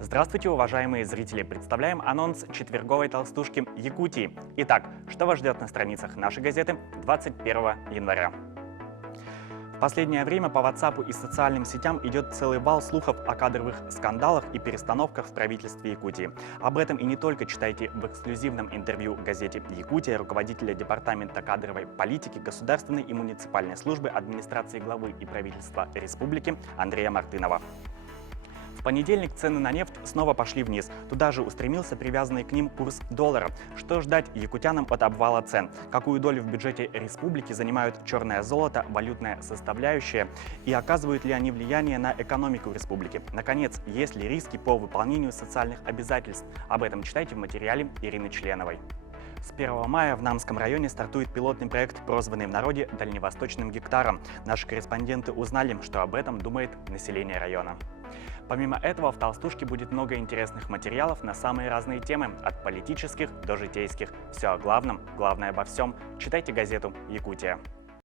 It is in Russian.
Здравствуйте, уважаемые зрители! Представляем анонс четверговой толстушки Якутии. Итак, что вас ждет на страницах нашей газеты 21 января? В последнее время по WhatsApp и социальным сетям идет целый вал слухов о кадровых скандалах и перестановках в правительстве Якутии. Об этом и не только читайте в эксклюзивном интервью газете «Якутия» руководителя Департамента кадровой политики Государственной и муниципальной службы администрации главы и правительства республики Андрея Мартынова. В понедельник цены на нефть снова пошли вниз. Туда же устремился привязанный к ним курс доллара. Что ждать якутянам от обвала цен? Какую долю в бюджете республики занимают черное золото, валютная составляющая? И оказывают ли они влияние на экономику республики? Наконец, есть ли риски по выполнению социальных обязательств? Об этом читайте в материале Ирины Членовой. С 1 мая в Намском районе стартует пилотный проект, прозванный в народе «Дальневосточным гектаром». Наши корреспонденты узнали, что об этом думает население района. Помимо этого, в «Толстушке» будет много интересных материалов на самые разные темы, от политических до житейских. Все о главном, главное обо всем. Читайте газету «Якутия».